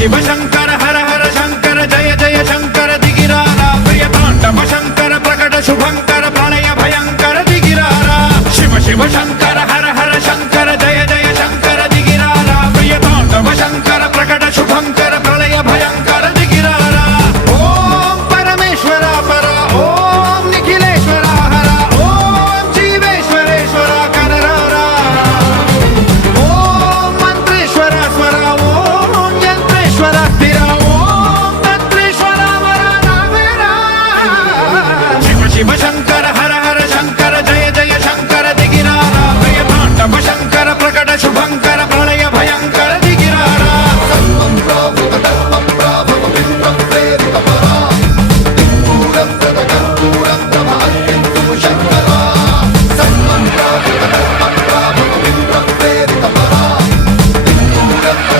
शिव शंकर हर हर शंकर जय जय शंकर दिगिरारा प्रिय तांडव शंकर प्रकट शुभंकर प्रलय भयंकर दिगिरारा शिव शिव शंकर